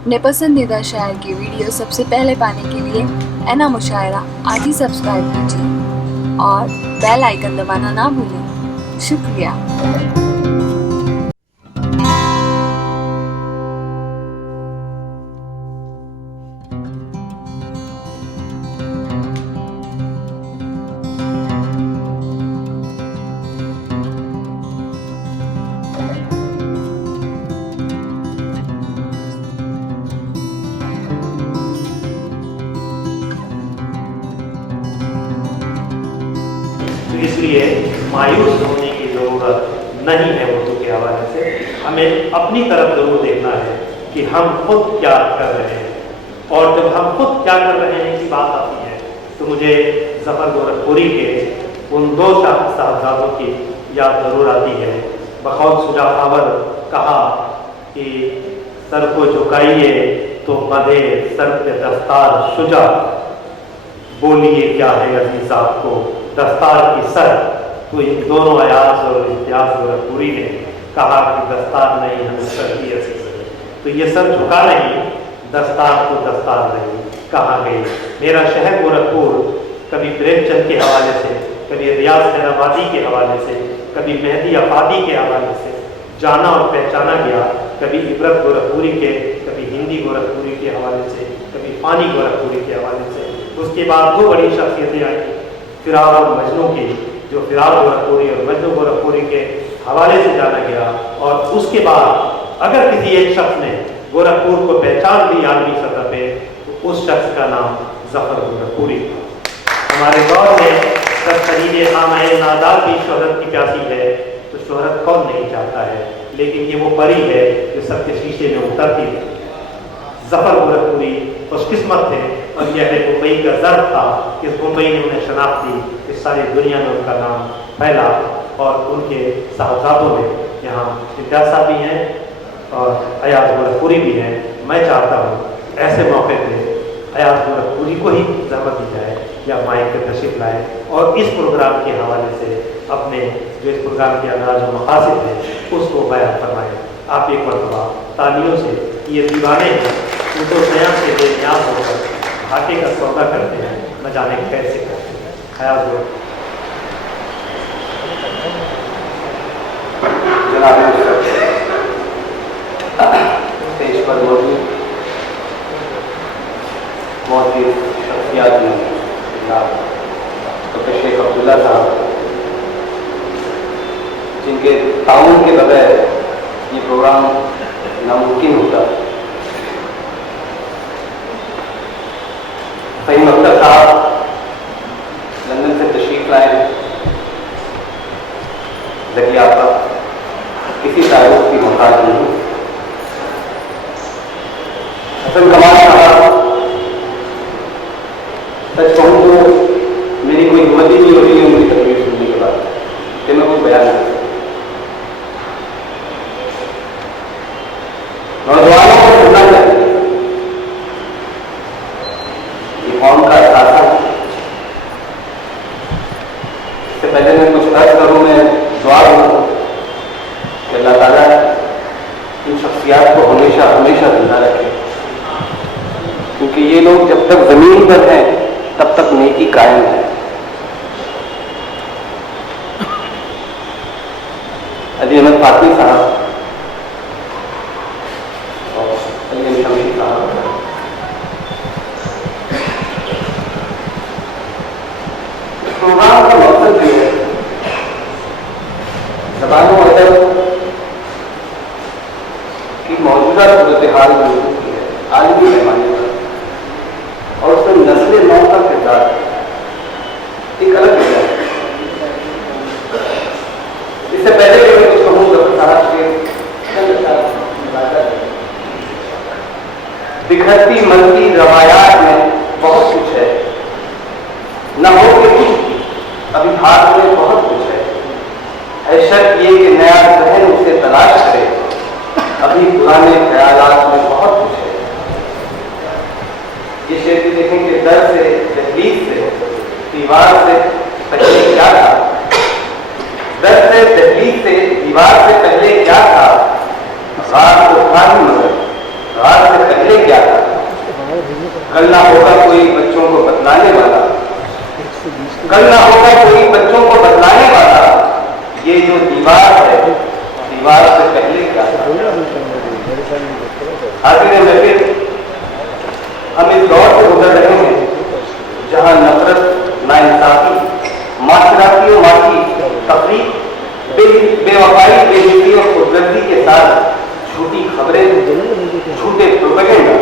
اپنے پسندیدہ شاعر کی ویڈیو سب سے پہلے پانے کے لیے اینا مشاعرہ آج ہی سبسکرائب کیجیے اور بیل آئیکن دبانا نہ بھولیں۔ شکریہ۔ اس لیے مایوس ہونے کی ضرورت نہیں ہے اردو کے حوالے سے۔ ہمیں اپنی طرف ضرور دیکھنا ہے کہ ہم خود کیا کر رہے ہیں، اور جب ہم خود کیا کر رہے ہیں کی بات آتی ہے تو مجھے ظفر گورکھپوری کے ان دو صاحبزادوں کی یاد ضرور آتی ہے۔ بخوف شجاع خاور کہا کہ سر کو جھکائیے تو بندھے سر پہ دستار شجاع، بولیے کیا ہے عزیز آپ کو دستار کی سر۔ تو یہ دونوں ایاز اور امتیاز گورکھپوری نے کہا کہ دستار نہیں ہمیں سر کی عزیز، تو یہ سر جھکا نہیں، دستار کو دستار نہیں کہا گئی۔ میرا شہر گورکھپور کبھی پریم چند کے حوالے سے، کبھی ریاض حیدرآبادی کے حوالے سے، کبھی مہدی آبادی کے حوالے سے جانا اور پہچانا گیا، کبھی عبرت گورکھپوری کے، کبھی ہندی گورکھپوری کے حوالے سے، کبھی فانی گورکھپوری کے حوالے سے۔ اس کے بعد دو بڑی شخصیتیں آئیں، فراق اور مجنوں کی، جو فراق گورکھپوری اور مجنوں گورکھپوری کے حوالے سے جانا گیا، اور اس کے بعد اگر کسی ایک شخص نے گورکھپور کو پہچان دی عالمی سطح پہ تو اس شخص کا نام ظفر گورکھپوری تھا۔ ہمارے دور میں سرسرین خامہ نادار بھی شہرت کی پیاسی ہے، تو شہرت کون نہیں چاہتا ہے، لیکن یہ وہ پری ہے جو سب کے شیشے میں اترتی ہے۔ ظفر گورکھپوری خوش قسمت تھے، اور یہ ممبئی کا ضرب تھا کہ ممبئی نے انہیں شناخت دی کہ ساری دنیا میں ان کا نام پھیلا، اور ان کے صاحبزادوں میں یہاں امتیاز صاحب بھی ہیں اور ایاز گورکھپوری بھی ہیں۔ میں چاہتا ہوں ایسے موقع پہ ایاز گورکھپوری کو ہی زحمت دی جائے یا مائک پہ تشریف لائے، اور اس پروگرام کے حوالے سے اپنے جو اس پروگرام کے انداز و مقاصد ہیں اس کو بیان فرمائیں۔ آپ ایک مرتبہ تالیوں سے یہ دیوانے ہیں، ان کو نیا سے بے نیاز ہو کر آٹے کا سودا کرتے ہیں، نہ جانے کیسے کرتے ہیں۔ خیال ہو جناب اسٹیج پر موجود موجود شخصیات میں جناب ڈاکٹر شیخ عبداللہ صاحب، جن کے تعاون کے بغیر یہ پروگرام ناممکن ہوتا، فہیم اختر صاحب لندن سے تشریف لائے، ذکی آقا کسی تعارف کی محتاج نہیں، حسن کمال صاحب، سچ کہوں تو میری کوئی ہمت ہی نہیں ہو رہی ہے ان کی تقریر سننے کے بعد کہ میں کوئی بیان کر سکوں۔ نوجوانوں کو سننا چاہیے یہ قوم کا اثاثہ ہے۔ اس سے پہلے میں کچھ عرض کروں، میں دعا کروں کہ اللہ تعالیٰ ان شخصیات کو ہمیشہ ہمیشہ زندہ رکھے، کیونکہ یہ لوگ جب تک زمین پر ہیں تب تک نیکی قائم ہے۔ علی احمد فاطمی صاحب اور علی احمد شمشی صاحب، اس پروگرام کا مقصد یہ ہے زبان و ادب کی موجودہ صورتحال میں عالمی پیمانے پر اور اس میں نسل نو کا کردار ایک الگ ہے۔ اس سے پہلے کہ میں کچھ کہوں ظفر صاحب کے بکھرتی ملتی روایات میں بہت کچھ ہے، نہ ہو کہ کچھ ابھی ہاتھ میں بہت کچھ ہے شرط یہ کہ نیا ذہن اسے تلاش کرے، ابھی پرانے خیالات میں بہت کچھ ہے۔ یہ شعر بھی دیکھیں کہ در سے دہلیز سے دیوار سے پہلے کیا تھا، در سے دہلیز سے دیوار سے پہلے کیا تھا، غار تو تھا ہی مگر غار سے پہلے कल ना होगा कोई बच्चों को बतलाने वाला, कल ना होगा कोई बच्चों को बतलाने वाला, ये जो दीवार है दीवार से पहले क्या था। हाजिर महफिल, हम इस दौर से गुजर रहे हैं जहां नफरत, नाइंसाफी, माशराती और माशी तफरीक, बेवफाई, बेइज्जती और खुदगर्जी के साथ झूठी खबरें, झूठे प्रोपेगेंडा,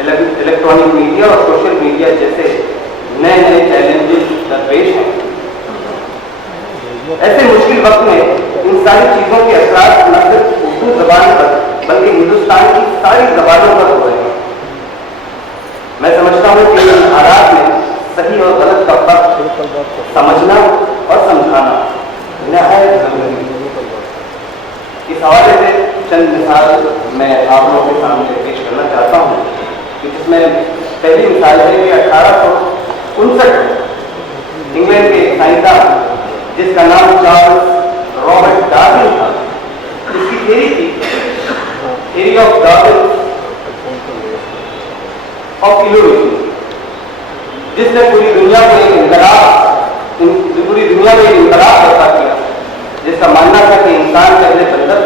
इलेक्ट्रॉनिक मीडिया और सोशल मीडिया जैसे नए नए चैलेंजेस दरपेश हैं। ऐसे मुश्किल वक्त में इन सारी चीजों के असरात न सिर्फ उर्दू जबान पर बल्कि हिंदुस्तान की सारी जबानों पर हो रहे हैं। मैं समझता हूँ कि इन हालात में सही और गलत का फर्क समझना और समझाना निहायत जरूरी है। इस हवाले से चंद मिसाल मैं आप लोगों के सामने पेश करना चाहता हूँ कि जिसमें पहली मिसाल है कि 1859 इंग्लैंड के एक साइंसदान जिसका नाम चार्ल्स रॉबर्ट डार्विन था, इसकी थ्योरी थी, theory of Darwin of evolution, जिसने पूरी दुनिया को एक इनकलाब बता किया, जिसका मानना था कि इंसान पहले बंदर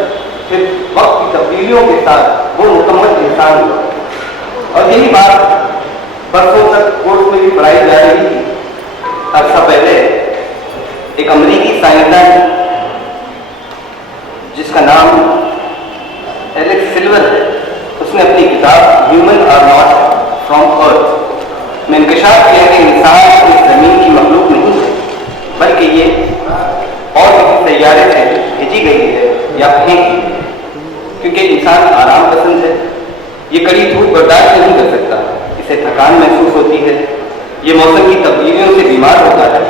फिर वक्त की तब्दीलियों के साथ वो मुकम्मल इंसान हुआ। और यही बात बरसों तक कोर्स में भी पढ़ाई जा रही थी। अरसा पहले एक अमेरिकी साइंसदान जिसका नाम एलेक्स सिल्वर है, उसने अपनी किताब ह्यूमन आर नॉट फ्रॉम अर्थ में इंकशाफ किया कि इंसान इस जमीन की मखलूक नहीं है, बल्कि ये और किसी सैयारे से भेजी गई है या फेंकी है। क्योंकि इंसान आराम पसंद है, ये कड़ी धूप बर्दाश्त नहीं कर सकता, इसे थकान महसूस होती है, ये मौसम की तब्दीलियों से बीमार होता है।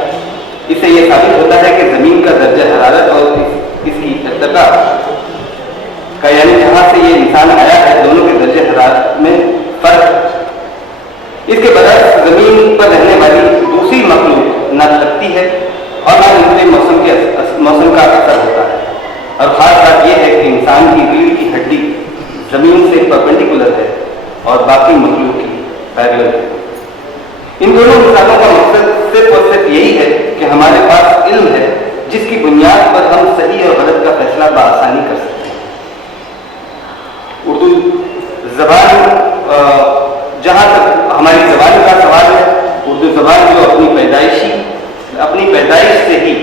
इससे यह साबित होता है कि जमीन का दर्जा हरारत और इसकी इर्तिका का यानी जहां से ये इंसान आया है दोनों के दर्जे हरारत में फर्क है। इसके बरक्स जमीन पर रहने वाली दूसरी मखलूक न थकती है और न इनसे मौसम का असर होता है। और खास बात यह है कि इंसान की रीढ़ की हड्डी जमीन से परपेंडिकुलर है और बाकी मखलूक की पैरेलल है। इन दोनों मिसालों का मकसद सिर्फ और सिर्फ यही है कि हमारे पास इल्म है जिसकी बुनियाद पर हम सही और गलत का फैसला बआसानी कर सकते हैं। उर्दू जबान, जहाँ तक हमारी जबान का सवाल है, उर्दू जबान जो अपनी पैदाइश से ही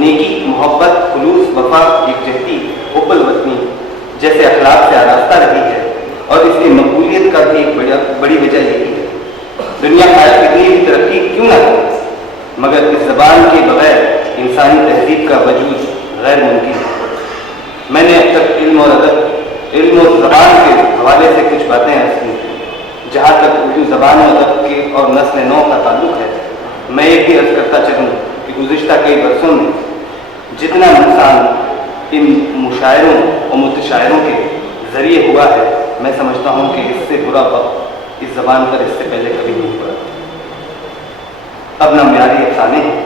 नेकी, मोहब्बत, खुलूस, वफा, यकजहती, हुब्बुल वतनी जैसे अखलाक से आरास्ता रही है और इसकी मकबूलियत का भी एक बड़ी वजह यही है। दुनिया में कितनी भी तरक्की क्यों ना हो, मगर इस जबान के बगैर इंसानी तहजीब का वजूद गैर मुमकिन है। मैंने अब तक इल्म और ज़बान के हवाले से कुछ बातें अर्ज़ की। जहाँ तक उर्दू ज़बान और अदब के और नस्ल नौ का ताल्लुक है, मैं एक भी अर्ज़ करता चलूँ कि गुज़िश्ता कई बरसों में जितना नुकसान इन मुशायरों और मुतशायरों के ज़रिए हुआ है, मैं समझता हूँ कि इससे बुरा वक्त इस ज़बान पर इससे पहले कभी नहीं हुआ। अब न म्यारी अफसाने हैं,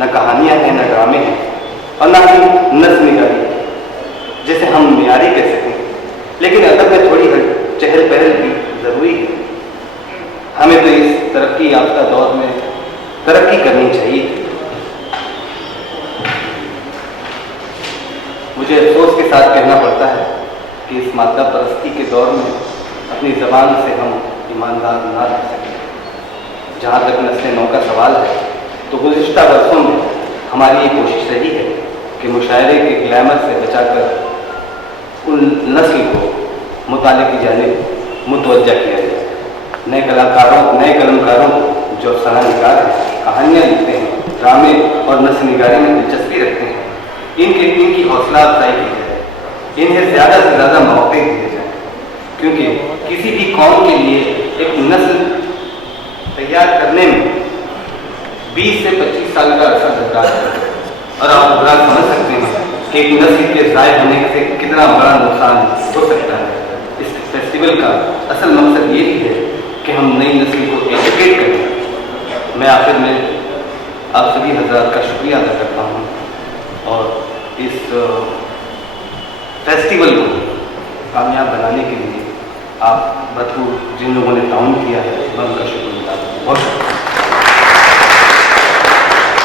न कहानियाँ हैं, न ड्रामे हैं और न ही नस्ल निगारी है जिसे हम म्यारी कह सकें। लेकिन अदब में थोड़ी चहल पहल भी ज़रूरी है। हमें तो इस तरक्की याफ्ता दौर में तरक्की करनी चाहिए। मुझे अफसोस के साथ कहना पड़ता है कि इस मादा परस्ती के दौर में अपनी ज़बान से हम ईमानदार ना रह सकें। जहाँ तक नस्ल नौ का सवाल है, तो गुज़िश्ता वर्षों में हमारी ये कोशिश रही है कि मुशायरे के ग्लैमर से बचाकर उन नस्ल को मुताले की जानिब मुतवज्जा किया जाए। नए कलमकारों को जो अफसाना निगार हैं, कहानियाँ लिखते हैं, ड्रामे और नस्ल निगारी में दिलचस्पी रखते हैं, इनकी हौसला अफजाई की जाए, इन्हें ज़्यादा से ज़्यादा मौके दिए जाए। क्योंकि किसी भी कौम के लिए एक नस्ल तैयार करने में 20 से 25 साल का अरसा दरकार है। और आप बुरा समझ सकते हैं कि एक नस्ल के ज़ाय होने से कितना बड़ा नुकसान हो सकता है। इस फेस्टिवल का असल मकसद ये भी है कि हम नई नस्ल को एजुकेट करें। मैं आखिर में आप सभी हज़रात का शुक्रिया अदा करता हूँ और इस फेस्टिवल को कामयाब बनाने के लिए आप भरपूर जिन लोगों ने ताउन किया है मैं उनका शुक्र